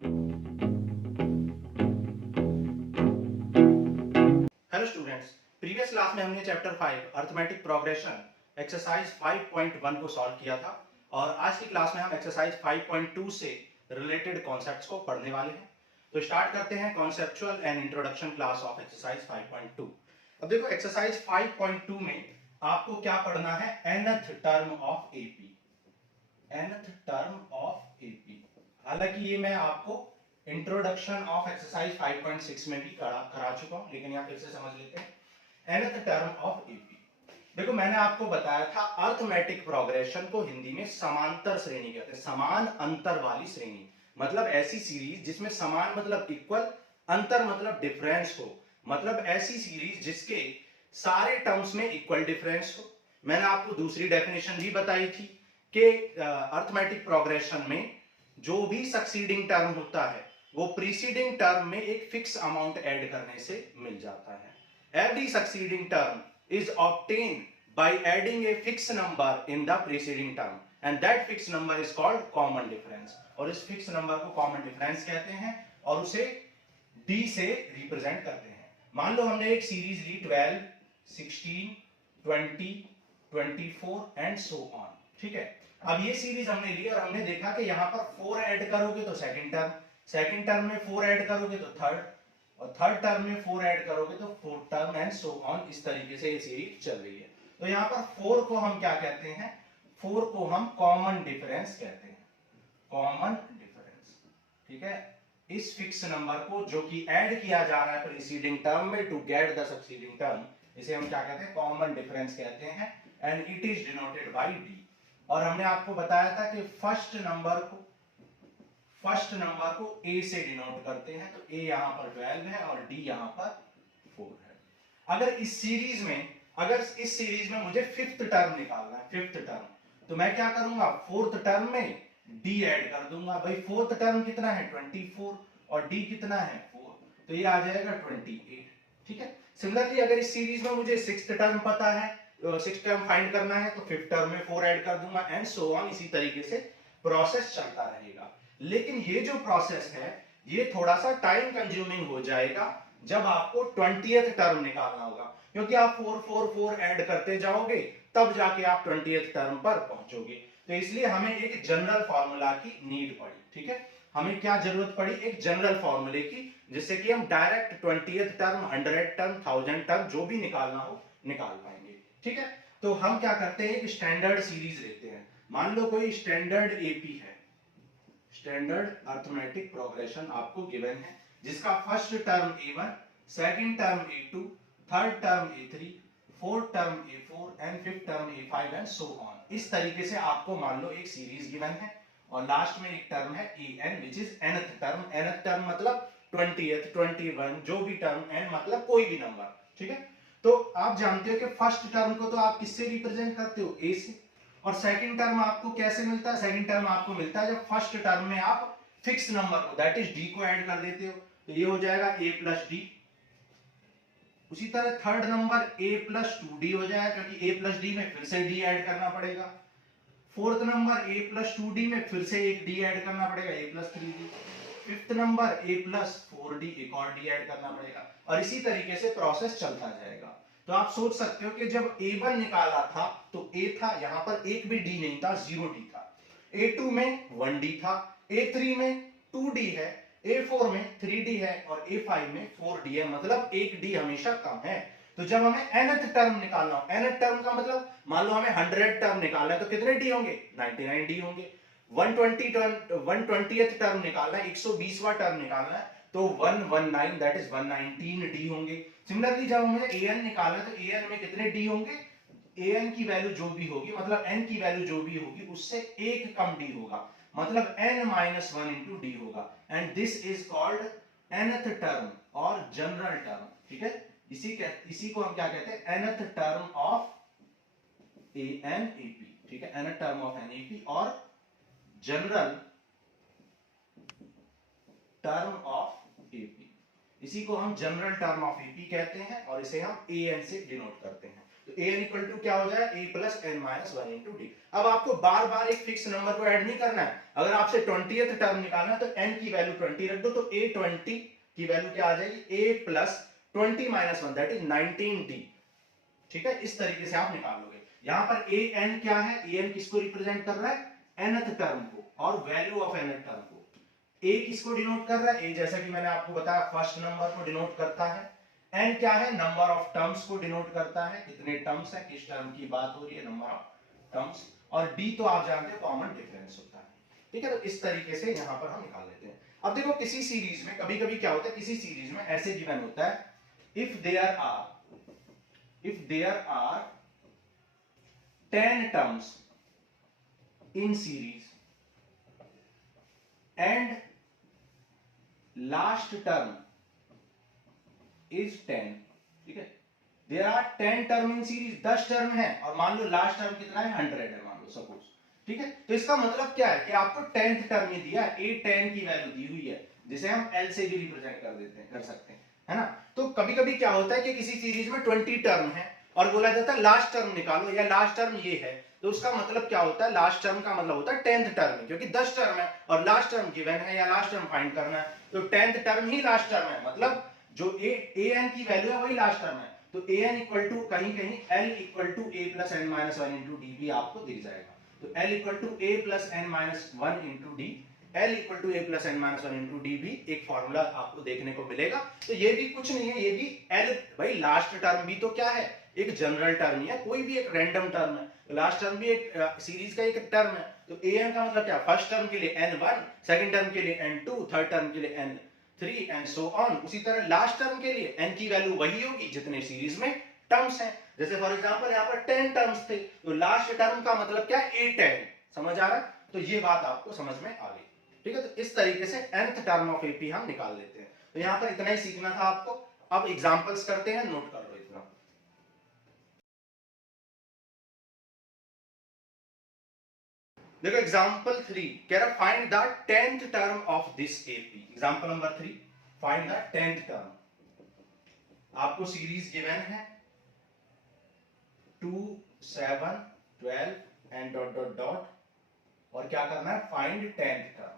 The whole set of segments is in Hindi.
हेलो स्टूडेंट्स, प्रीवियस क्लास में हमने चैप्टर 5 अर्थमेटिक प्रोग्रेशन एक्सरसाइज 5.1 को सॉल्व किया था और आज की क्लास में हम एक्सरसाइज 5.2 से रिलेटेड कॉन्सेप्ट्स को पढ़ने वाले हैं। तो स्टार्ट करते हैं conceptual and introduction class of exercise 5.2। अब देखो एक्सरसाइज 5.2 में आपको क्या पढ़ना है, nth term of AP. nth term of AP, हालांकि ये मैं आपको इंट्रोडक्शन ऑफ एक्सरसाइज 5.6 में भी करा चुका हूं, लेकिन यहां फिर से समझ लेते हैं। nth टर्म ऑफ एपी, देखो मैंने आपको बताया था अर्थमेटिक प्रोग्रेशन को हिंदी में समांतर श्रेणी कहते हैं। समान अंतर वाली श्रेणी मतलब ऐसी सीरीज जिसमें समान मतलब इक्वल, अंतर मतलब डिफरेंस हो, मतलब ऐसी सीरीज जिसके सारे टर्म्स में इक्वल डिफरेंस हो। मैंने आपको दूसरी डेफिनेशन भी बताई थी कि अर्थमेटिक प्रोग्रेशन में जो भी सक्सीडिंग टर्म होता है वो प्रीसीडिंग टर्म में एक फिक्स अमाउंट ऐड करने से मिल जाता है। Every succeeding term is obtained by adding a fixed number in the preceding term and that fixed number is called common difference। और इस fixed number को common difference कहते हैं और उसे d से रिप्रेजेंट करते हैं। मान लो हमने एक सीरीज ली 12, 16, 20, 24 एंड सो ऑन, ठीक है। अब ये सीरीज हमने ली और हमने देखा कि यहाँ पर 4 ऐड करोगे तो सेकंड टर्म, सेकंड टर्म में 4 ऐड करोगे तो थर्ड, और थर्ड टर्म में 4 ऐड करोगे तो fourth term and so on. इस तरीके से ये सीरीज चल रही है। तो यहाँ पर 4 को हम क्या कहते हैं, 4 को हम कॉमन डिफरेंस कहते हैं, कॉमन डिफरेंस, ठीक है। इस फिक्स नंबर को जो कि ऐड किया जा रहा है प्रीसीडिंग टर्म में to get the succeeding term, इसे हम क्या कहते हैं, कॉमन डिफरेंस कहते हैं and it is denoted by d. और हमने आपको बताया था कि फर्स्ट नंबर को a से डिनोट करते हैं, तो a यहां पर 12 है और d यहां पर 4 है। अगर इस सीरीज में मुझे फिफ्थ टर्म निकालना है, फिफ्थ टर्म, तो मैं क्या करूंगा, फोर्थ टर्म में d ऐड कर दूंगा। भाई फोर्थ टर्म कितना है 24 और d कितना है 4, तो ये आ जाएगा 28, ठीक है। सिमिलरली अगर इस सीरीज में मुझे सिक्स्थ टर्म पता है, सिक्स्थ टर्म फाइंड करना है, तो फिफ्थ टर्म में 4 ऐड कर दूंगा एंड सो ऑन। इसी तरीके से प्रोसेस चलता रहेगा। लेकिन ये जो प्रोसेस है ये थोड़ा सा टाइम कंज्यूमिंग हो जाएगा जब आपको 20th टर्म निकालना होगा, क्योंकि आप 4 4 4 ऐड करते जाओगे तब जाके आप 20th टर्म पर पहुंचोगे। तो इसलिए हमें एक जनरल फार्मूला की नीड पड़ी, ठीक है। हमें क्या जरूरत पड़ी, एक जनरल फार्मूले की, जिससे कि हम direct 20th term, 100 term, 1000 term जो भी निकालना हो निकाल पाएंगे, ठीक है। तो हम क्या करते हैं, एक स्टैंडर्ड सीरीज लेते हैं। मान लो कोई स्टैंडर्ड एपी है, स्टैंडर्ड अर्थमेटिक प्रोग्रेशन आपको गिवन है, जिसका first term a1, second term a2, third term a3, fourth term a4 and fifth term a5 and so on. इस तरीके से आपको मान लो एक सीरीज गिवन है और लास्ट में एक टर्म है an which is nth term. nth term मतलब 20th, 21, जो भी टर्म, n मतलब कोई भी नंबर, ठीक है। तो आप जानते हो कि फर्स्ट टर्म को तो आप किससे रिप्रेजेंट करते हो, a से, और सेकंड टर्म आपको कैसे मिलता है, सेकंड टर्म आपको मिलता है जब फर्स्ट टर्म में आप फिक्स नंबर को दैट इज डी को ऐड कर देते हो, तो ये हो जाएगा a प्लस डी। उसी तरह third number a plus 2d हो जाएगा, क्योंकि a प्लस डी में फिर से d ऐड करना पड़ेगा। Fourth number a plus 2d में फिर से एक d ऐड करना पड़ेगा, a plus 3d। Fifth number a plus 4d, एक और d ऐड करना पड़ेगा, और इसी तरीके से प्रोसेस चलता जाएगा। तो आप सोच सकते हो कि जब a1 निकाला था तो a था, यहां पर एक भी d नहीं था, 0d था। a2 में 1d था, a3 में 2d है, a4 में 3d है और a5 में 4d है, मतलब एक d हमेशा कम है। तो जब हमें nth टर्म निकालना हो, nth टर्म का मतलब मान लो हमें 100 टर्म निकालना है, तो कितने d होंगे, 99 d होंगे। 120th टर्म निकालना है, 120वां टर्म निकालना है, तो 119 दैट इज 119 डी होंगे। सिमिलरली जब हमने an निकाला तो an में कितने d होंगे, an की वैल्यू जो भी होगी, मतलब n की वैल्यू जो भी होगी उससे एक कम d होगा, मतलब n माइनस 1 इंटू डी होगा, and this is called nth term और जनरल टर्म, ठीक है। इसी को हम क्या कहते हैं, nth टर्म ऑफ ANAP, ठीक है, nth टर्म ऑफ NAP और जनरल टर्म ऑफ एपी। इसी को हम जनरल टर्म ऑफ एपी कहते हैं और इसे हम AN से डिनोट करते हैं। तो a n इक्वल टू क्या हो जाएगा a plus n minus 1 into D. अब आपको बार बार एक फिक्स नंबर को ऐड नहीं करना है। अगर आपसे 20th टर्म निकालना है तो n की वैल्यू 20 रख दो, तो a 20 की वैल्यू क्या आ जाएगी a plus 20 minus 1 that is 19d। ठीक है, इस तरीके से आप निकाल लोगे। यहां पर a n क्या है, a n किसको रिप्रेजेंट कर रहा है, nth टर्म को, और वैल्यू ऑफ nth टर्म को। a किसको डिनोट कर रहा है, a जैसा कि मैंने आपको बताया फर्स्ट नंबर को डिनोट करता है। n क्या है, नंबर ऑफ टर्म्स को डिनोट करता है, कितने टर्म्स है, किस टर्म की बात हो रही है, नंबर ऑफ टर्म्स। और d तो आप जानते हो कॉमन डिफरेंस होता है। ठीक है, तो इस तरीके से यहां पर हम निकाल लेते हैं। अब देखो किसी सीरीज में कभी कभी क्या होता है, किसी सीरीज में ऐसे गिवन होता है, if there are 10 terms in series and last term is 10, ठीक है, there are 10 term in series, 10 term है, और मान लो लास्ट टर्म कितना है, 100 है मान लो सपोज। ठीक है, तो इसका मतलब क्या है कि आपको 10th टर्म ये दिया है, a10 की वैल्यू दी हुई है, जिसे हम l से भी रिप्रेजेंट कर सकते हैं, है ना। तो कभी कभी क्या होता है कि किसी सीरीज में 20 टर्म है और बोला जाता है लास्ट टर्म निकालो, या लास्ट टर्म ये है, तो उसका मतलब क्या होता है, लास्ट टर्म का मतलब होता है 10th टर्म, क्योंकि 10 टर्म है और लास्ट टर्म गिवन है या लास्ट टर्म फाइंड करना है, तो 10th टर्म ही लास्ट टर्म है, मतलब जो a n की वैल्यू है वही लास्ट टर्म है। तो a n इक्वल टू कहीं कहीं l equal to a plus n minus 1 into d भी आपको दिख जाएगा। तो l equal to a plus n minus 1 into d, l equal to a plus n minus 1 into d भी एक फॉर्मूला आपको देखने को मिलेगा। तो ये भी कुछ नहीं है, ये भी l, भाई लास्ट टर्म भी तो क्या है, एक जनरल टर्म ही है, कोई भी एक रैंडम टर्म है, लास्ट टर्म भी एक सीरीज का एक टर्म है। तो an का मतलब क्या, फर्स्ट टर्म के लिए n1, सेकंड टर्म के लिए n2, थर्ड टर्म के लिए n3 एंड सो ऑन। उसी तरह लास्ट टर्म के लिए n की वैल्यू वही होगी जितने सीरीज में टर्म्स हैं। जैसे फॉर एग्जांपल यहाँ पर 10 टर्म्स थे, तो लास्ट टर्म का मतलब क्या है, a10। समझ आ रहा है, तो ये बात आपको समझ में आ गई। ठीक है, तो इस तरीके से nth टर्म ऑफ एपी हम निकाल लेते हैं। तो यहाँ पर इतना ही सीखना था आपको। अब एग्जांपल्स करते हैं, नोट कर लो इतना। देखो एग्जांपल 3 कह रहा find the 10th term of this AP. Example number 3, find the 10th term. आपको सीरीज गिवन है 2 7 12 एंड डॉट डॉट डॉट, और क्या करना है, फाइंड 10th टर्म।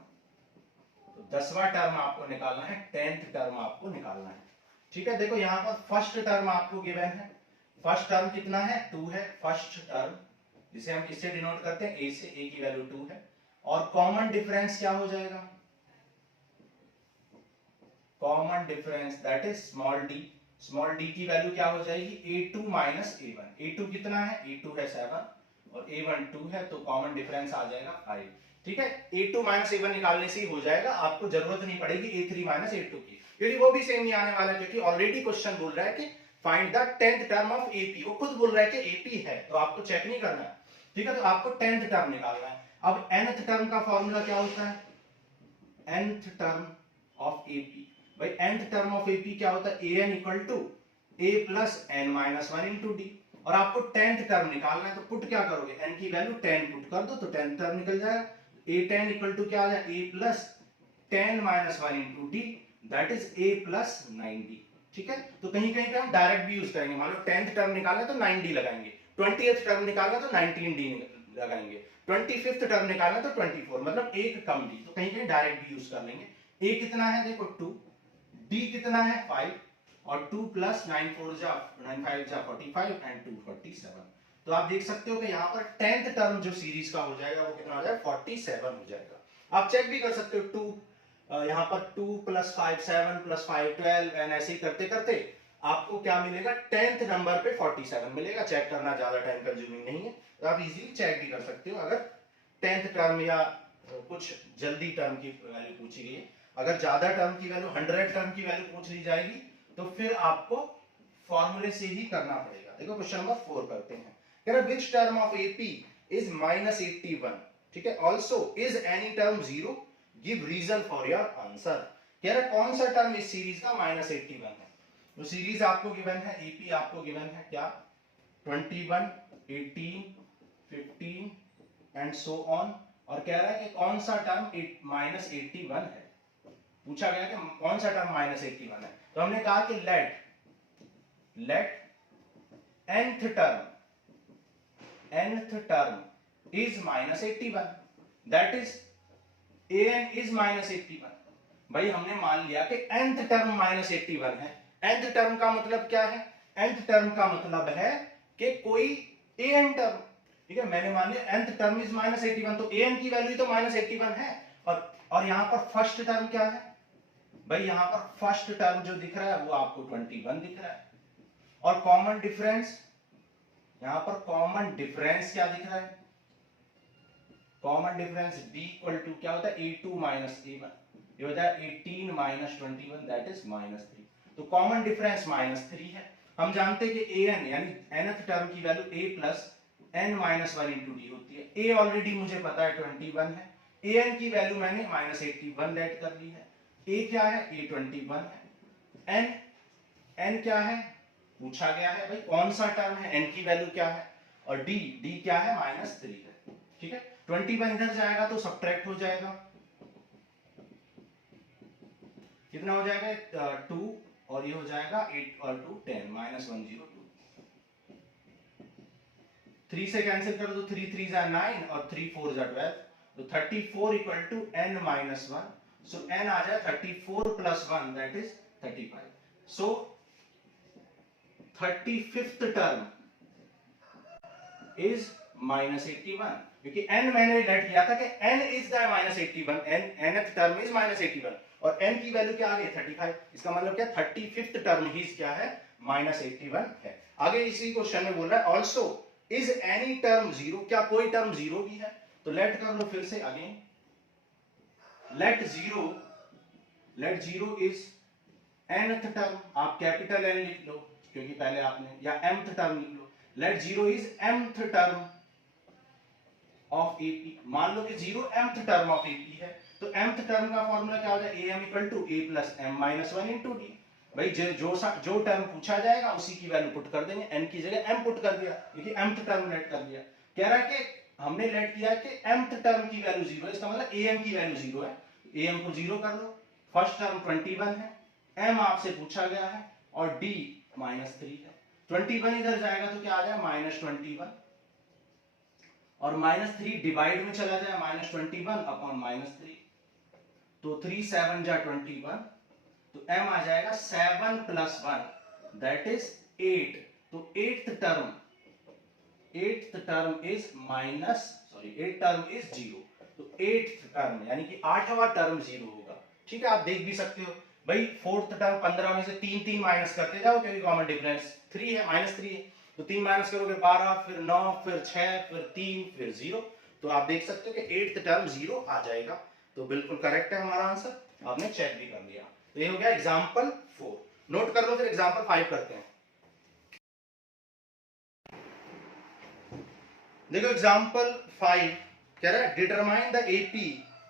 तो 10वां टर्म आपको निकालना है, 10th टर्म आपको निकालना है। ठीक है, देखो यहां पर फर्स्ट टर्म आपको गिवन है, फर्स्ट टर्म कितना है, 2 है फर्स्ट टर्म, जिसे हम किससे डिनोट करते हैं, a से, a की वैल्यू 2 है। और कॉमन डिफरेंस क्या हो जाएगा, common difference that is small d। Small d की वैल्यू क्या हो जाएगी, a2 माइनस a1। a2 कितना है, a2 है 7 और a1 2 है, तो कॉमन डिफरेंस आ जाएगा 5। ठीक है, a2 माइनस a1 निकालने से ही हो जाएगा, आपको जरूरत नहीं पड़ेगी a3 माइनस a2 की, क्योंकि वो भी सेम ही आने वाला है, क्योंकि ऑलरेडी क्वेश्चन बोल रहा है कि find the 10th term of AP. वो खुद बोल रहा है कि एपी है, तो आपको चेक नहीं करना है। ठीक है, तो आपको 10th टर्म निकालना है। अब nth टर्म का फॉर्मूला क्या होता है, nth टर्म ऑफ एपी, भाई nth टर्म ऑफ एपी क्या होता है, an equal to a plus n minus 1 into d. और आपको 10th टर्म निकालना है, तो पुट क्या करोगे, n की वैल्यू 10 पुट कर दो, तो 10th टर्म निकल जाएगा। a10 इक्वल टू क्या आ जाएगा, a plus 10 minus 1 into D, that is a plus 9d। ठीक है, तो कहीं कहीं पे हम डायरेक्ट भी यूज करेंगे, मान लो 10th टर्म निकालना है तो 9d लगाएंगे, 20th टर्म निकालना है तो 19d लगाएंगे, 25th टर्म निकालना है तो 24, मतलब एक कम d, तो कहीं कहीं डायरेक्ट भी यूज कर लेंगे। a कितना है, देखो 2, d कितना है 5, और 2 प्लस 9 4 जा 9 5 जा 45 एंड 2 47। तो आप देख सकते हो कि यहाँ पर 10th टर्म जो सीरीज का हो जाएगा वो कितना हो जाएगा, 47 हो जाएगा। आप चेक भी कर सकते हो, 2 यहाँ पर 2 प्लस 5 7 प्लस 5 12 एंड ऐसे ही करते करते आपको क्या मिलेगा, 10th नंबर पे 47 मिलेगा। चेक करना ज्यादा टाइम कंज्यूमिंग नहीं है, तो आप इजीली चेक भी कर सकते हो। अगर 10th टर्म या कुछ जल्दी टर्म की वैल्यू पूछी गई है, अगर ज्यादा टर्म की वैल्यू 100 टर्म की वैल्यू पूछ ली जाएगी, तो फिर आपको फॉर्मूले से ही करना पड़ेगा। देखो क्वेश्चन नंबर 4 करते हैं, कह रहा which term of AP is -81। ठीक है, also is any term 0, give reason for your answer. कह रहा कौन सा टर्म इस सीरीज का -81 है। तो सीरीज आपको गिवन है, एपी आपको गिवन है क्या, 21 18 15 एंड सो ऑन, और कह रहा है कि कौन सा टर्म -81 है। पूछा गया कि कौन सा टर्म -81 है, तो हमने कहा कि let nth term nth term is -81, that is an is -81। भाई हमने मान लिया कि nth टर्म -81 है। nth टर्म का मतलब क्या है? nth टर्म का मतलब है कि कोई an टर्म, ठीक है, मैंने मान लिया nth टर्म इज -81, तो an की वैल्यू तो -81 है। और यहां पर फर्स्ट टर्म क्या है भाई? यहां पर फर्स्ट टर्म जो दिख रहा है वो आपको 21 दिख रहा है। और कॉमन डिफरेंस, यहां पर कॉमन डिफरेंस क्या दिख रहा है? Common difference d equal to क्या होता है? a2 माइनस a1, ये होता है 18 माइनस 21, दैट इज -3। तो कॉमन डिफरेंस -3 है। हम जानते हैं कि an यानी nth टर्म की value a plus n minus 1 into D होती है। a ऑलरेडी मुझे पता है 21 है, an की वैल्यू मैंने -81 लेट कर ली है। a क्या है? a 21 है। n क्या है पूछा गया है भाई, कौन सा टर्म है, n की वैल्यू क्या है? और d क्या है? -3 है। ठीक है, 21 इधर जाएगा तो सब्ट्रैक्ट हो जाएगा, कितना हो जाएगा? 2 और ये हो जाएगा 8 और 2 10 -102। 3 से कैंसिल कर दो, 3 3 जा 9 और 3 4 जा 12, तो 34 equal to n minus 1। So n आ जाए 34 plus 1 that is 35। So 35th term is -81, क्योंकि n मैंने लेट किया था कि n is the -81, nth term is -81 और n की वैल्यू क्या आ गई? 35। इसका मतलब क्या? 35th टर्म ही क्या है? -81 है। आगे इसी क्वेश्चन में बोल रहा है also is any term zero, क्या कोई टर्म जीरो भी है? तो लेट कर लो फिर से again, let zero is nth term, आप कैपिटल N लिख लो क्योंकि पहले आपने, या mth टर्म लिख लो। Let zero is mth term of AP, मान लो कि zero mth term of AP है, तो mth टर्म का फॉर्मूला क्या होता है? am equal to a plus m minus 1 into d. भाई जो टर्म पूछा जाएगा उसी की वैल्यू पुट कर देंगे, n की जगह m पुट कर दिया क्योंकि mth टर्म लेट कर दिया। कह रहा है कि हमने लेट किया कि mth टर्म की वैल्यू 0 है, इसका मतलब am की वैल्यू 0 है, am को 0 कर लो। फर्स्ट टर्म 21 है, m आपसे पूछा गया है और d -3 है। 21 इधर जाएगा तो क्या आ जाएगा? -21 और -3 डिवाइड में चला जाए, -21 अपॉन -3, तो 3 7 जा 21, तो m आ जाएगा 7 प्लस 1 दैट इज 8। तो 8th term is eight term is 0, तो 8th टर्म यानी कि 8वां टर्म 0 होगा। ठीक है, आप देख भी सकते हो भाई, 4th टर्म 15 में से 3 3 माइनस करते जाओ क्योंकि कॉमन डिफरेंस 3 है, -3 है, तो 3 माइनस करोगे 12, फिर 9, फिर 6, फिर 3, फिर 0, तो आप देख सकते हो कि 8th टर्म 0 आ जाएगा। तो बिल्कुल करेक्ट है हमारा आंसर, आपने चेक भी कर लिया। तो ये हो गया एग्जांपल 4। नोट कर लो, फिर एग्जांपल 5 करते हैं। देखो एग्जांपल 5 कह रहा है determine the AP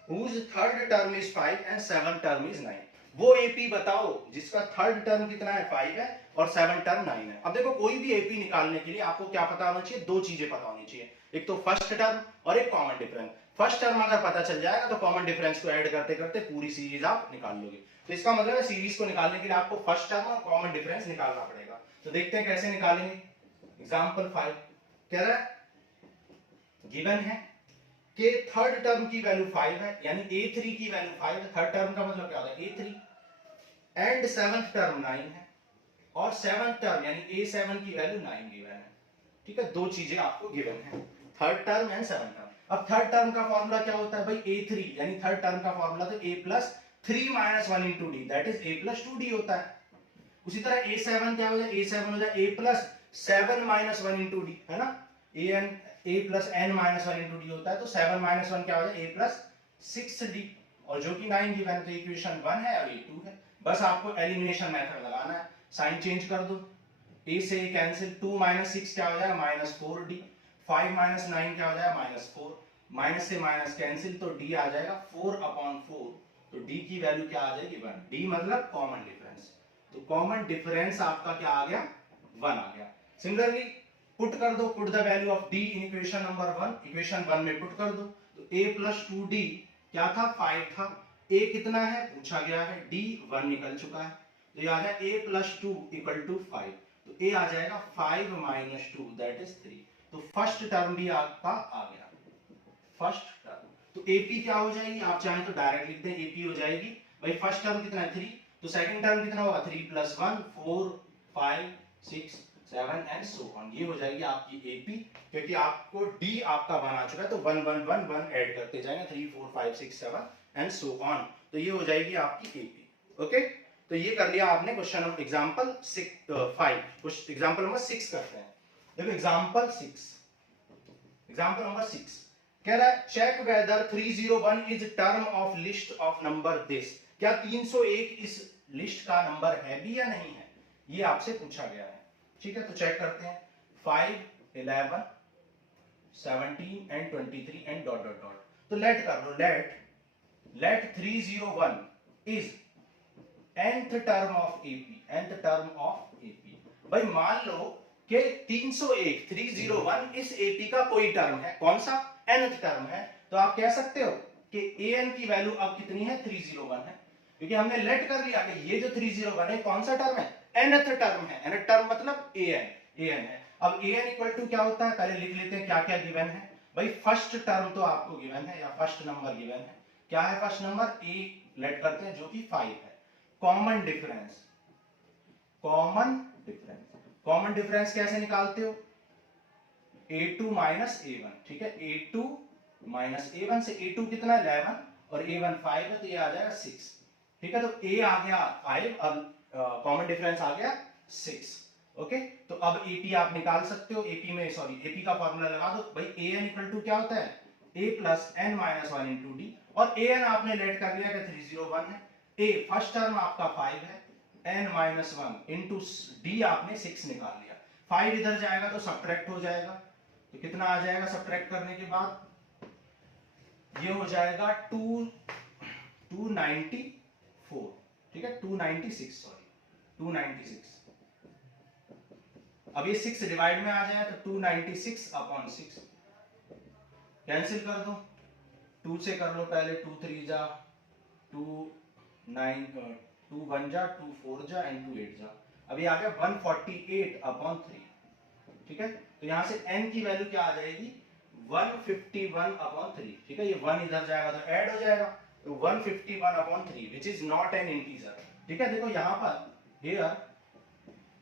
whose third term is 5 and 7 term is 9। वो एपी बताओ जिसका थर्ड टर्म कितना है? 5 है और 7 टर्म 9 है। अब देखो कोई भी एपी निकालने के लिए आपको क्या पता होना चाहिए? दो चीजें पता होनी चाहिए, एक तो फर्स्ट टर्म और एक कॉमन डिफरेंस। फर्स्ट टर्म अगर पता चल जाएगा तो कॉमन डिफरेंस को ऐड करते करते पूरी सीरीज आप निकाल लोगे। तो इसका मतलब है सीरीज को निकालने के लिए आपको फर्स्ट टर्म और कॉमन डिफरेंस निकालना पड़ेगा। तो देखते हैं कैसे निकालेंगे। एग्जांपल 5 कह रहा है गिवन है कि थर्ड टर्म की वैल्यू 5 है, यानी a3 की वैल्यू 5 है। थर्ड टर्म का मतलब क्या होता है? a3 एंड सेवंथ टर्म 9 है और सेवंथ टर्म यानी a7 की वैल्यू 9 गिवन है। ठीक है, दो चीजें आपको गिवन है, third term and seventh term. अब थर्ड टर्म का फॉर्मूला क्या होता है भाई? a3 यानी थर्ड टर्म का फॉर्मूला तो a plus 3 minus 1 into D that is a plus 2d होता है। उसी तरह a7 क्या हो जाए? a7 हो जाए a plus 7 minus 1 into D, है ना? a plus n minus 1 into D होता है, तो 7 माइनस 1 क्या हो जाए? a प्लस 6d, और जो कि 9 गिवन है तो इक्वेशन 1 है और ये 2 है। बस आपको एलिमिनेशन मेथड लगाना है, साइन चेंज कर दो, a से a कैंसिल, 2 माइनस 6 क्या हो जाएगा? -4d, 5 माइनस 9 क्या हो जाएगा? -4, माइनस से माइनस कैंसिल, तो d आ जाएगा 4/4, तो d की वैल्यू क्या आ जाएगी? 1। d मतलब कॉमन डिफरेंस, तो कॉमन डिफरेंस आपका क्या आ गया? 1 आ गया। सिमिलरली पुट कर दो, put the value of d in equation number 1, equation 1 में पुट कर दो, तो a प्लस 2d क्या था? 5 था, a कितना है पूछा गया है, d 1 निकल चुका है, तो ये आ गया a प्लस 2 इक्वल टू 5, तो a आ जाएगा 5 माइनस 2 दैट इज 3। तो फर्स्ट टर्म भी आपका आ गया, फर्स्ट टर्म। तो एपी क्या हो जाएगी, आप चाहें तो डायरेक्ट लिख दें, एपी हो जाएगी भाई फर्स्ट टर्म कितना है 3, तो सेकंड टर्म कितना होगा 3 + 1 4 5 6 7 एंड सो ऑन, ये हो जाएगी आपकी एपी। क्योंकि आपको डी आपका 1 आ चुका है तो 1 1 1 1 ऐड करते जाएंगे 3 4 5 6 7 एंड सो ऑन, तो ये हो जाएगी आपकी एपी। ओके, तो ये कर लिया आपने क्वेश्चन ऑफ एग्जांपल 5। कुछ एग्जांपल नंबर 6 करते हैं। देखो एग्जांपल 6, एग्जांपल नंबर 6 कह रहा है check whether 301 is term of list of number this, क्या 301 इस लिस्ट का नंबर है भी या नहीं है, ये आपसे पूछा गया है। ठीक है, तो चेक करते हैं 5 11 17 and 23 and dot dot dot, तो लेट कर लो, let 301 is nth term of AP, nth term of AP. भाई मान लो कि 301 301 इस एपी का कोई टर्म है, कौन सा, nth टर्म है, तो आप कह सकते हो कि an की वैल्यू अब कितनी है 301 है, क्योंकि हमने लेट कर लिया कि ये जो 301 है कौन सा टर्म है, nth टर्म है, nth टर्म मतलब an है। अब an इक्वल टू क्या होता है, पहले लिख लेते हैं क्या क्या गिवन है। भाई फर्स्ट टर्म तो आपको गिवन है या फर्स्ट नंबर गिवन है, क्या है फर्स्ट नंबर, a लेट करते हैं जो कि 5 है। Common difference, common difference, common difference कैसे निकालते हो, a2 माइनस a1, ठीक है, a2 माइनस a1 से a2 कितना 11 और a1 5 है तो ये आ जाएगा 6। ठीक है, तो a आ गया 5 और कॉमन डिफरेंस आ गया 6। ओके, तो अब एपी आप निकाल सकते हो, एपी में सॉरी एपी का फॉर्मूला लगा दो। भाई an इक्वल टू क्या होता है, a plus n minus 1 into d, और an आपने लेट कर लिया कि 301 है, a फर्स्ट टर्म आपका 5 है, n माइनस 1 इंटू डी आपने 6 निकाल लिया। 5 इधर जाएगा तो सब्ट्रैक्ट हो जाएगा, तो कितना आ जाएगा सब्ट्रैक्ट करने के बाद, ये हो जाएगा 294, ठीक है 296 सॉरी 296। अब ये 6 डिवाइड में आ जाए तो 296 अपॉन 6 कैंसिल कर दो, 2 से कर लो पहले, 2 3 जा 2 9 2 1 जा 2 4 जा एंड 2 8 जा, अब ये आ गया 148 अपॉन 3। ठीक है, तो यहां से n की वैल्यू क्या आ जाएगी 151 अपॉन 3। ठीक है, ये 1 इधर जाएगा तो ऐड हो जाएगा, तो 151 upon 3 which is not an integer. ठीक है, देखो यहां पर here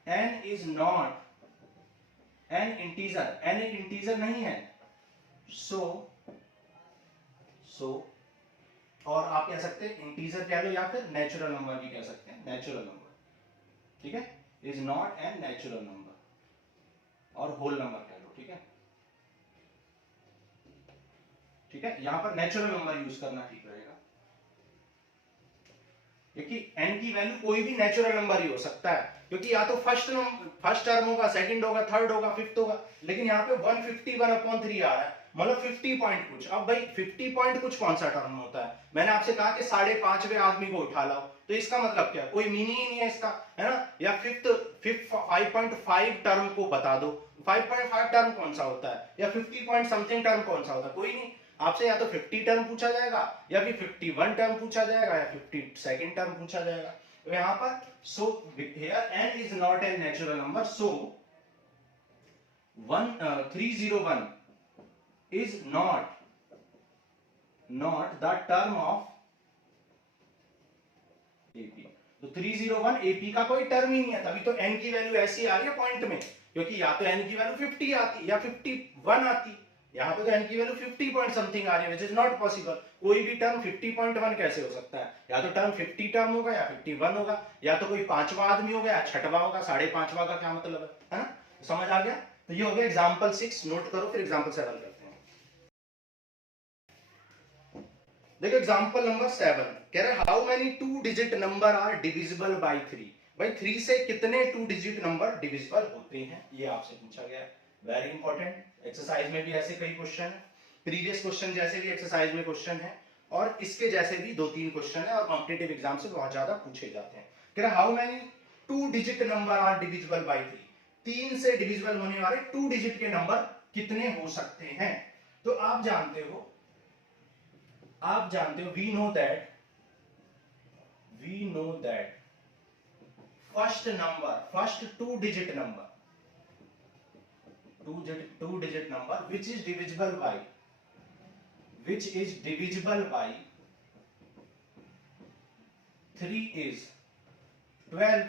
n is not an integer, n एक इंटीजर नहीं है, सो और आप कह सकते हैं इंटीजर कह लो या फिर नेचुरल नंबर भी कह सकते हैं, नेचुरल नंबर। ठीक है, is not an natural number और होल नंबर कह लो। ठीक है, ठीक है, यहां पर नेचुरल नंबर यूज करना ठीक रहेगा, क्योंकि n की वैल्यू कोई भी नेचुरल नंबर ही हो सकता है, क्योंकि या तो फर्स्ट टर्म होगा, सेकंड होगा, थर्ड होगा, फिफ्थ होगा, लेकिन यहाँ पे 151 अपॉन 3 आ रहा है, मतलब 50 पॉइंट कुछ। अब भाई 50 पॉइंट कुछ कौन सा टर्म होता है, मैंने आपसे कहा कि 5.5वें आदमी को उठा लाओ, तो इसका मतलब क्या, कोई मीनिंग ही नहीं है इसका, है ना। या फिफ्थ 5.5 टर्म को बता दो, 5.5 टर्म कौन सा होता है, या 50 पॉइंट समथिंग टर्म कौन सा होता है, कोई नहीं। आपसे या तो 50 टर्म पूछा जाएगा, या फिर 51 टर्म पूछा जाएगा, या 52nd टर्म पूछा जाएगा। तो यहाँ पर so here n is not a natural number, so 301 is not the term of AP. तो 301 एपी का कोई टर्म ही नहीं है, तभी तो n की वैल्यू ऐसी आ रही है पॉइंट में, क्योंकि या तो n की वैल्यू 50 आती या 51 आती, यहाँ पे तो n की वैल्यू 50 पॉइंट समथिंग आ रही है, which is not possible। कोई भी टर्म 50.1 कैसे हो सकता है, या तो टर्म 50 टर्म होगा या 51 होगा, या तो कोई पांचवा आदमी होगा या छठवा होगा, 5.5वां का क्या मतलब है ना, समझ आ गया। तो ये हो गया एग्जांपल 6, नोट करो, फिर एग्जांपल 7 करते हैं। देखो एग्जांपल नंबर 7 कह रहा है how many 2 digit number are divisible by 3। भाई 3 से कितने 2 डिजिट नंबर डिविजिबल होते हैं, ये आपसे पूछा गया है। वेरी इंपॉर्टेंट, एक्सरसाइज में भी ऐसे कई क्वेश्चन है, प्रीवियस क्वेश्चन जैसे भी एक्सरसाइज में क्वेश्चन है, और इसके जैसे भी 2-3 क्वेश्चन है, और कॉम्पिटिटिव एग्जाम से बहुत ज्यादा पूछे जाते हैं। कह रहा how many 2 digit number are divisible by 3, 3 से डिविजिबल होने वाले 2 डिजिट के नंबर कितने हो सकते हैं। तो आप जानते हो we know that first 2 digit number two digit number which is divisible by 3 is 12।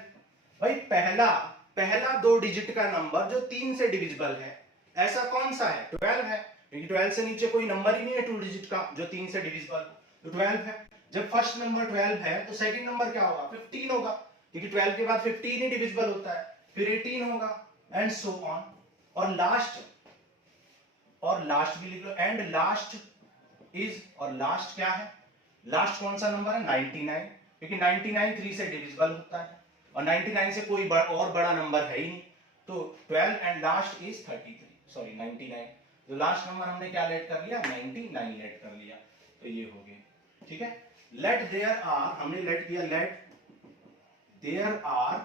भाई पहला 2 डिजिट का नंबर जो 3 से डिविजिबल है ऐसा कौन सा है? 12 है, क्योंकि 12 से नीचे कोई नंबर ही नहीं है 2 डिजिट का जो 3 से डिविजिबल, तो 12 है। जब फर्स्ट नंबर 12 है तो सेकंड नंबर क्या होगा? 15 होगा, क्योंकि 12 के बाद 15 ही डिविजिबल होता है, फिर 18 होगा एंड सो ऑन। और लास्ट भी लिख लो, एंड लास्ट इज, और लास्ट क्या है? लास्ट कौन सा नंबर है? 99, क्योंकि 99 3 से डिविजिबल होता है और 99 से कोई और बड़ा नंबर है ही नहीं, तो 12 एंड लास्ट इज 99। तो लास्ट नंबर हमने क्या लेट कर लिया? 99 लेट कर लिया, तो ये हो गया। ठीक है, लेट देयर आर, हमने लेट किया, let there are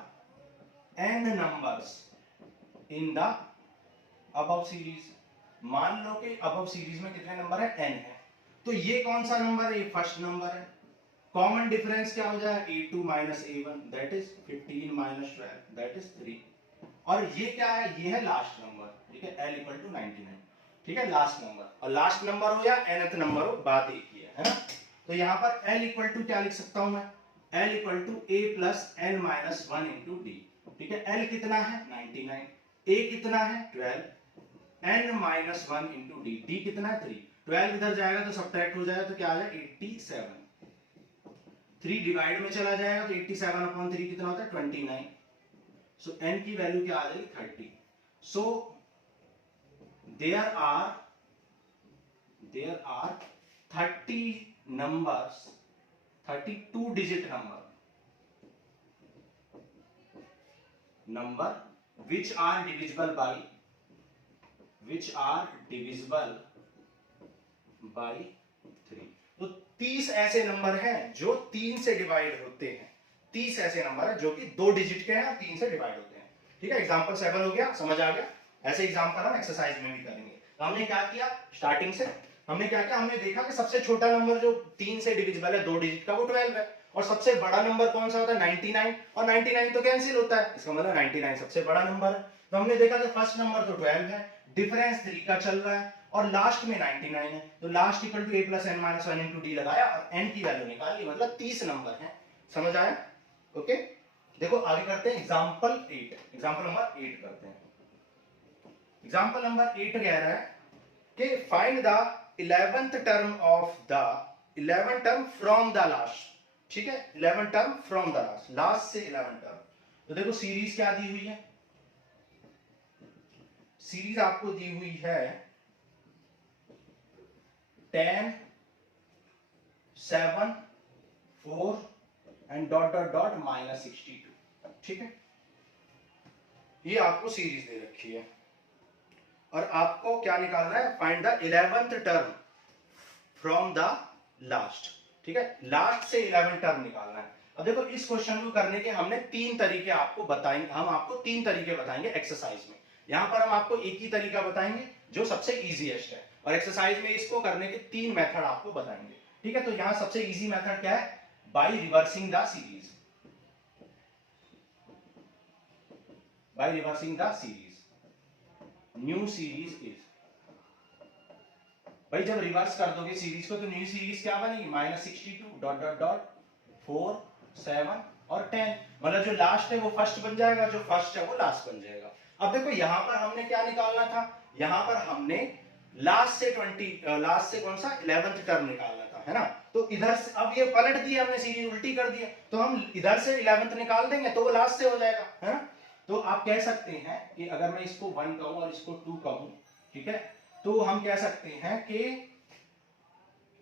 n numbers in the above series. मान लो कि अबव सीरीज में कितने नंबर है? n है, तो ये कौन सा नंबर है? ये फर्स्ट नंबर है। कॉमन डिफरेंस क्या हो जाएगा? a2 minus a1 that is 15 minus 12 that is 3। और ये क्या है? ये है लास्ट नंबर। ठीक है, l इक्वल टू 99। ठीक है, लास्ट नंबर, और लास्ट नंबर हो या nth नंबर हो, बात एक ही है ना। तो यहाँ पर l इक्वल टू क्या लिख सकता हूं मैं? l equal to a plus n minus 1 into d. ठीक है, l कितना है? 99, a कितना है? 12, n minus 1 into D, D कितना है? 3। 12 इधर जाएगा तो सब्ट्रैक्ट हो जाएगा, तो क्या आ जाएगा? 87। 3 डिवाइड में चला जाएगा तो 87 अपॉन 3 कितना होता है? 29। सो n की वैल्यू क्या आ जाएगी? 30। सो there are 30 numbers, 32 digit number which are divisible by 3। तो 30 ऐसे नंबर हैं जो 3 से डिवाइड होते हैं। 30 ऐसे नंबर है जो कि 2 डिजिट के हैं और 3 से डिवाइड होते हैं। ठीक है, एग्जांपल 7 हो गया, समझ आ गया। ऐसे एग्जांपल हम एक्सरसाइज में भी करेंगे। तो हमने क्या किया? स्टार्टिंग से हमने क्या किया? हमने देखा कि सबसे छोटा नंबर जो 3 से डिविजिबल है 2 डिजिट का, वो 12 है। और सबसे बड़ा नंबर कौन सा होता है? 99, और 99 तो कैंसिल होता है, इसका मतलब 99 सबसे बड़ा नंबर है। तो हमने देखा कि फर्स्ट नंबर तो 12 है, डिफरेंस 3 का चल रहा है, और लास्ट में 99 है, तो last equal to a plus n minus 1 into d लगाया और n की वैल्यू निकाली, मतलब 30 नंबर है। समझ आया? ओके, देखो आगे करते हैं एग्जांपल 8। एग्जांपल नंबर 8 करते हैं। एग्जांपल नंबर 8 कह रहा है कि find the 11th term from the last. ठीक है, 11 टर्म फ्रॉम द लास्ट से 11 टर्म। तो देखो सीरीज क्या दी हुई है? सीरीज आपको दी हुई है 10 7 4 and dot dot dot minus 62। ठीक है, ये आपको सीरीज दे रखी है और आपको क्या निकालना है? Find the 11th term from the last. ठीक है, लास्ट से 11 टर्म निकालना है। अब देखो इस क्वेश्चन को करने के हमने 3 तरीके आपको बताएंगे, हम आपको 3 तरीके बताएंगे एक्सरसाइज में। यहां पर हम आपको एक ही तरीका बताएंगे जो सबसे इजीएस्ट है, और एक्सरसाइज में इसको करने के 3 मेथड आपको बताएंगे। ठीक है, तो यहां सबसे इजी मेथड क्या है? By reversing the series. By reversing the series, new series is. भाई जब रिवर्स कर दोगे सीरीज को तो न्यू सीरीज क्या बनेगी? -62 डॉट डॉट डॉट 4 7 और 10, मतलब जो लास्ट है वो फर्स्ट बन जाएगा, जो फर्स्ट है वो लास्ट बन जाएगा। अब देखो यहां पर हमने क्या निकालना था? यहां पर हमने लास्ट से कौन सा 11th टर्म निकालना था, है ना। तो इधर से अब ये पलट दिया हमने, सीरीज उल्टी कर दिया, तो हम इधर से 11th निकाल देंगे तो वो लास्ट से हो जाएगा, है ना। तो आप कह सकते हैं कि अगर मैं इसको 1 कहूं और इसको 2 कहूं, ठीक है, तो हम कह सकते हैं कि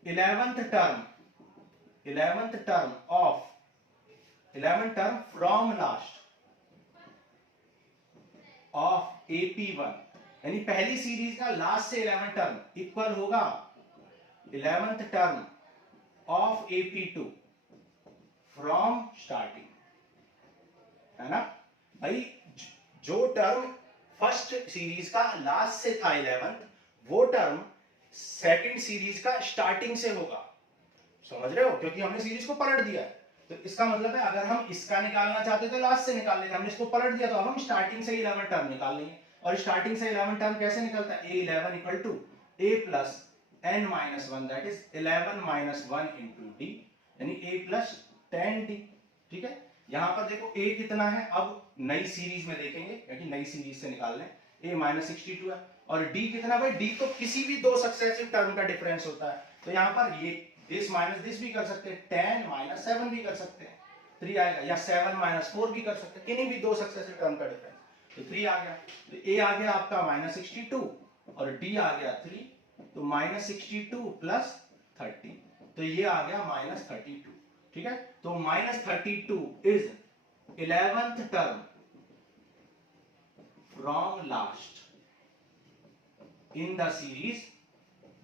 11th term from last of AP1, यानी पहली सीरीज का लास्ट से 11 टर्म इक्वल होगा 11th term of AP2 from starting, है ना भाई। जो टर्म फर्स्ट सीरीज का लास्ट से था 11th, वो टर्म सेकंड सीरीज का स्टार्टिंग से होगा। समझ रहे हो? क्योंकि हमने सीरीज को पलट दिया है, तो इसका मतलब है अगर हम इसका निकालना चाहते तो लास्ट से निकाल लेंगे, हमने इसको पलट दिया तो अब हम स्टार्टिंग से 11 टर्म निकाल लेंगे। और स्टार्टिंग से 11 टर्म कैसे निकलता है, a11 equal to a plus n minus 1 that is 11 minus 1 into d, यानी a प्लस 10d। ठीक है, यहां पर देखो a कितना है, अब नई सीरीज में देखेंगे क्योंकि नई सीरीज से निकाल लें, a माइनस 62 है और d कितना भाई, d तो किसी भी दो सक्सेसिव टर्म का डिफरेंस होता है, तो यहां पर ये दिस माइनस दिस भी कर सकते हैं, 10 माइनस 7 भी कर सकते हैं, 3 आएगा, या 7 माइनस 4 भी कर सकते हैं, किन्हीं भी दो सक्सेसिव टर्म का डिफरेंस, तो 3 आ गया। तो a आ गया आपका माइनस 62 और d आ गया 3, तो माइनस 62 प्लस 30, तो ये आ गया माइनस 32। ठीक है, तो minus 32 is 11th term from last in the series,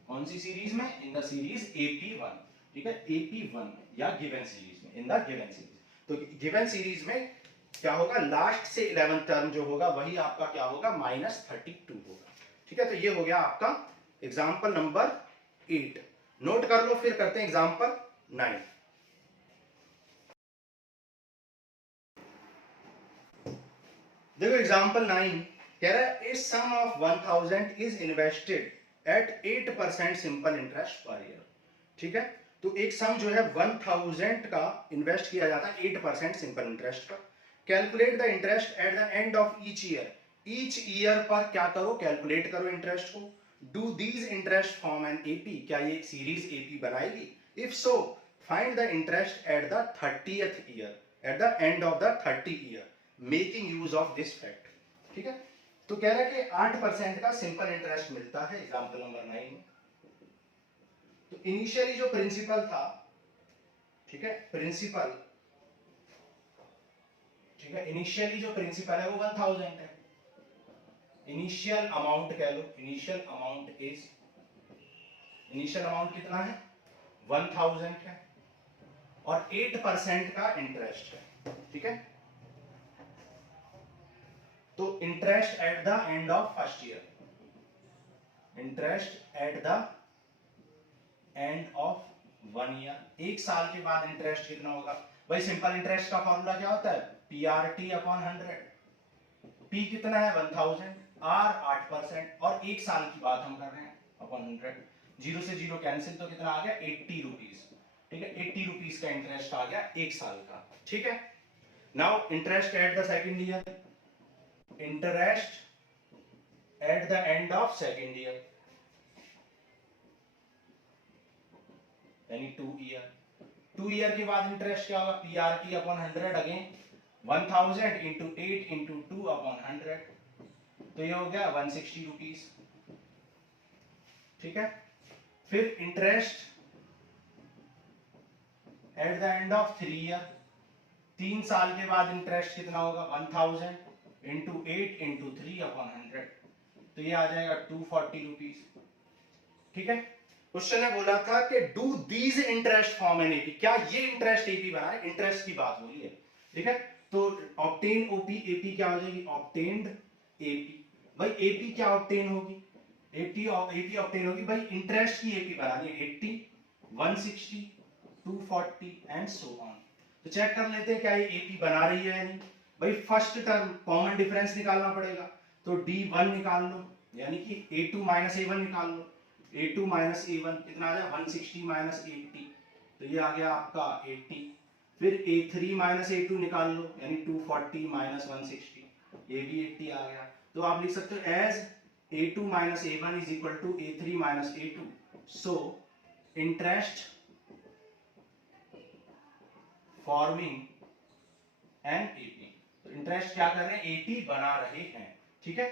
कौन सी सीरीज में, इन द सीरीज AP1। ठीक है, AP1 या गिवन सीरीज में, इन द गिवन सीरीज। तो गिवन सीरीज में क्या होगा, लास्ट से 11th टर्म जो होगा वही आपका क्या होगा, माइनस 32 होगा। ठीक है, तो ये हो गया आपका एग्जाम्पल नंबर 8, नोट कर लो, फिर करते हैं एग्जाम्पल 9। देखो एग्जाम्पल 9 कह रहा है, a sum of 1000 is invested at 8% simple interest per year. ठीक है, तो एक सम जो है 1000 का इन्वेस्ट किया जाता है 8% सिंपल इंटरेस्ट पर। Calculate the interest at the end of each year पर क्या करो, कैलकुलेट करो इंटरेस्ट को। Do these interest form an AP, क्या ये सीरीज एपी बनाएगी, if so find the interest at the 30th year, eight the end of the 30 year, making use of this fact. ठीक है, तो कह रहा है कि 8% का सिंपल इंटरेस्ट मिलता है एग्जांपल नंबर 9 में। तो इनिशियली जो प्रिंसिपल था, ठीक है, प्रिंसिपल, ठीक है, इनिशियली जो प्रिंसिपल है वो 1000 है, इनिशियल अमाउंट कह लो, initial amount is, initial amount कितना है 1000 है और 8% का इंटरेस्ट है। ठीक है, तो interest at the end of first year, interest at the end of 1 year, एक साल के बाद इंटरेस्ट कितना होगा भाई, सिंपल इंटरेस्ट का फॉर्मूला क्या होता है, PRT अपॉन 100, P कितना है 1000, R 8% और एक साल की बात हम कर रहे हैं अपॉन 100, 0 से 0 कैंसिल, तो कितना आ गया 80 रुपीज। ठीक है, 80 रुपीज का इंटरेस्ट आ गया एक साल का। ठीक है, now interest at the second year, interest at the end of second year यानी 2 ईयर, 2 ईयर के बाद इंटरेस्ट क्या होगा, PRT upon 100 again 1000 into 8 into 2 upon 100, तो ये हो गया 160 रुपीज। ठीक है, फिर interest at the end of 3 year, 3 साल के बाद इंटरेस्ट कितना होगा 1000 इंटू 8 इंटू 3 अपॉन 100, तो ये आ जाएगा 240 रुपीज। ठीक है, क्वेश्चन ने बोला था कि do these interest form an AP, क्या ये इंटरेस्ट एपी बनाए, इंटरेस्ट की बात हो रही है। ठीक है, तो ऑब्टेन ओपी, एपी क्या हो जाएगी, ऑब्टेन्ड एपी। भाई एपी क्या ऑब्टेन होगी, एपी ऑब्टेन होगी भाई, इंटरेस्ट की एपी बनानी है 80, 160, 240 एंड सो ऑन। तो चेक कर लेते हैं क्या ये एपी बना रही है या नहीं। भाई फर्स्ट टर्म कॉमन डिफरेंस निकालना पड़ेगा, तो D1 निकाल लो, यानी कि A2 माइनस A1 निकाल लो, A2 माइनस A1 कितना आ जाए 160 माइनस 80, तो ये आ गया आपका 80। फिर A3 माइनस A2 निकाल लो, यानी 240 माइनस 160, ये भी 80 आ गया। तो आप लिख सकते हो as A2 minus A1 is equal to A3 minus A2, so interest forming an AP, तो इंटरेस्ट क्या कर रहे हैं, एपी बना रहे हैं। ठीक है,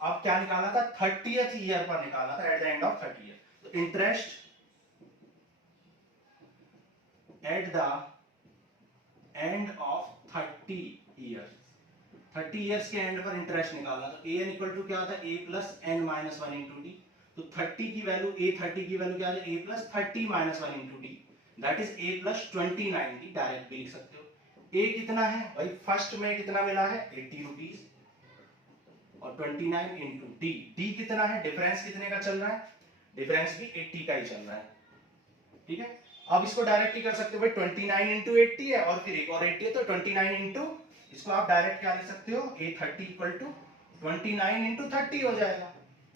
अब क्या निकालना था 30th ईयर पर निकालना था, at the end of 30 year, तो interest at the end of 30 years, 30 years के एंड पर इंटरेस्ट निकालना, तो ए एन इक्वल टू क्या होता है a plus n minus 1 into d, तो 30 की वैल्यू A30 की वैल्यू क्या है a plus 30 minus 1 into D, that is a plus 29 D, direct भी लिख सकते हो। a कितना है भाई, फर्स्ट में कितना मिला है 80 रुपीज और 29 इंटू डी, डी कितना है, डिफरेंस कितने का चल रहा है, डिफरेंस भी 80 का ही चल रहा है। ठीक है, अब इसको डायरेक्ट ही कर सकते हो भाई, 29 इंटू 80 है और फिर एक और 80 है, तो 29 इंटू, इसको आप डायरेक्ट क्या लिख सकते हो A30 इक्वल टू 29 इंटू 30 हो जाएगा,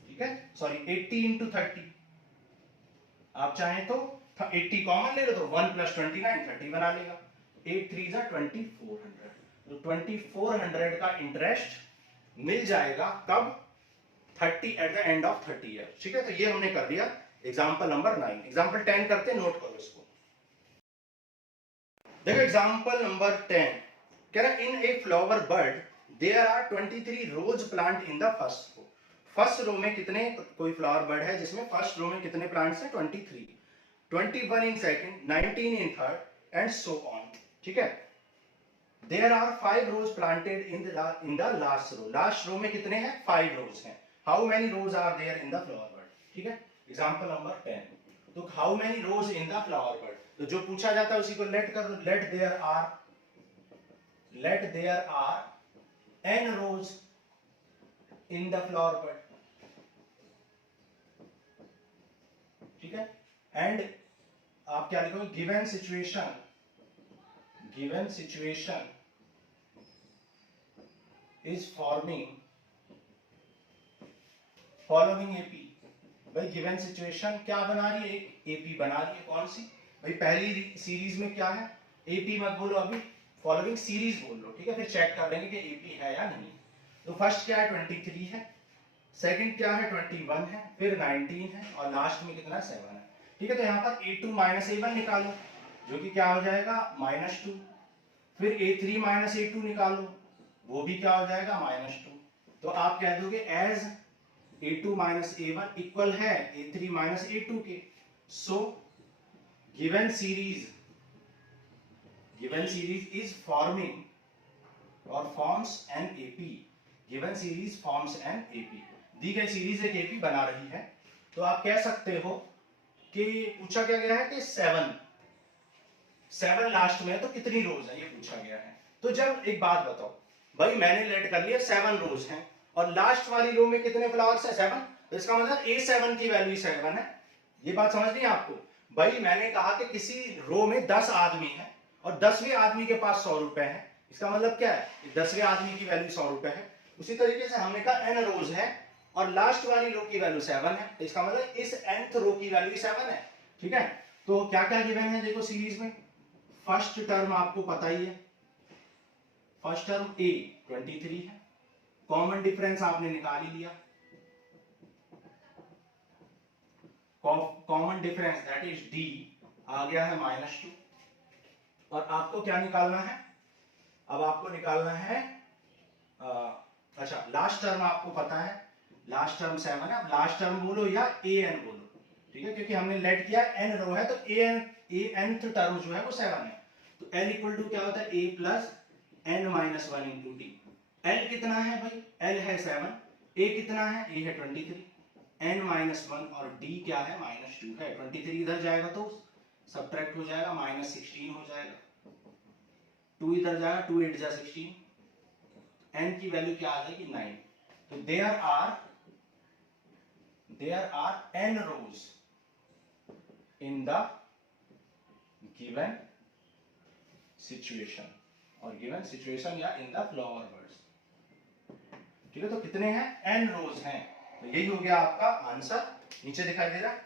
ठीक है, सॉरी 80 इंटू 30। आप चाहें तो 80 कॉमन ले लो तो 1 प्लस 29 30 बना लेगा। 8 3 जा 2400, तो 2400 का इंटरेस्ट मिल जाएगा कब, 30 eight the end of 30 year, ठीक है। तो ये हमने कर दिया एग्जांपल नंबर 9। एग्जांपल 10 करते हैं, नोट करो इसको। देखो एग्जांपल नंबर 10 कह रहा है in a flower bed there are 23 rose plant in the first row. First row में कितने, कोई फ्लावर बर्ड है जिसमें फर्स्ट रो में कितने प्लांट्स हैं 23, 21 in second, 19 in third and so on, ठीक है। There are 5 rows planted in the last row. Last row में कितने हैं 5 रोज हैं। How many rows are there in the flower bed, ठीक है। एग्जांपल नंबर 10, तो how many rows in the flower bed, तो जो पूछा जाता है उसी को लेट कर दो। Let there are n rows in the flower bud, ठीक है। एंड आप क्या लिखोगे, given situation is following AP. भाई गिवन सिचुएशन क्या बना रही है, एक एपी बना रही है। कौन सी भाई, पहली सीरीज में क्या है, एपी मत बोलो अभी, फॉलोइंग सीरीज बोल लो, ठीक है। फिर चेक कर लेंगे कि एपी है या नहीं। तो फर्स्ट क्या है 23 है, सेकंड क्या है 21 है, फिर 19 है और लास्ट में कितना 7 है, ठीक है। तो यहाँ पर a2 माइनस a1 निकालो जो कि क्या हो जाएगा -2, फिर a3 माइनस a2 निकालो वो भी क्या हो जाएगा -2। तो आप कह दोगे as a2 minus a1 equal है a3 माइनस a2 के। So given series is forming or forms an AP। Given series forms an AP। दी गई सीरीज एक AP बना रही है। तो आप कह सकते हो कि पूछा क्या गया है कि 7 लास्ट में है तो कितनी रोज है ये पूछा गया है। तो जब एक बात बताओ भाई, मैंने लेट कर लिया 7 रोज हैं और लास्ट वाली रो में कितने फ्लावर्स हैं 7, तो इसका मतलब A7 की वैल्यू 7 है। ये बात समझ नहीं आपको भाई, मैंने कहा कि किसी रो में 10 आदमी है और 10वें आदमी के पास 100 रुपए है, इसका मतलब क्या है, 10वें आदमी की वैल्यू 100 रुपए है। उसी तरीके से हमने कहा n रोज है और लास्ट वाली रो की वैल्यू 7 है, तो इसका मतलब इस nth रो की वैल्यू 7 है, ठीक है। तो क्या क्या गिवन है देखो सीरीज में, फर्स्ट टर्म आपको पता ही है, फर्स्ट टर्म a 23 है, कॉमन डिफरेंस आपने निकाल ही लिया, common difference that is d आ गया है -2। और आपको क्या निकालना है, अब आपको निकालना है अच्छा लास्ट टर्म आपको पता है, लास्ट टर्म 7 है। अब लास्ट टर्म बोलो या an बोलो, ठीक है, क्योंकि हमने लेट किया n रो है तो nth टर्म जो है वो 7 है। तो l इक्वल टू क्या होता है a plus n minus 1 into d. l कितना है भाई, l है 7, a कितना है, a है 23, n माइनस 1 और d क्या है -2 है। 23 इधर जाएगा तो सब्ट्रैक्ट हो जाएगा -16 हो जाएगा, 2 इधर जाएगा 2 8 जा 16, n की वैल्यू क्या आ जाएगी 9। तो there are n rows in the given situation, और गिवन सिचुएशन या इन द फ्लावर बर्ड्स, ठीक है। तो कितने हैं n रोज हैं, तो यही हो गया आपका आंसर, नीचे दिखाई दे रहा है।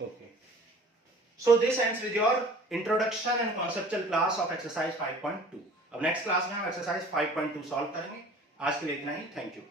Okay. So this ends with your introduction and conceptual class of exercise 5.2. अब नेक्स्ट क्लास में हम एक्सरसाइज 5.2 सॉल्व करेंगे। आज के लिए इतना ही, थैंक यू।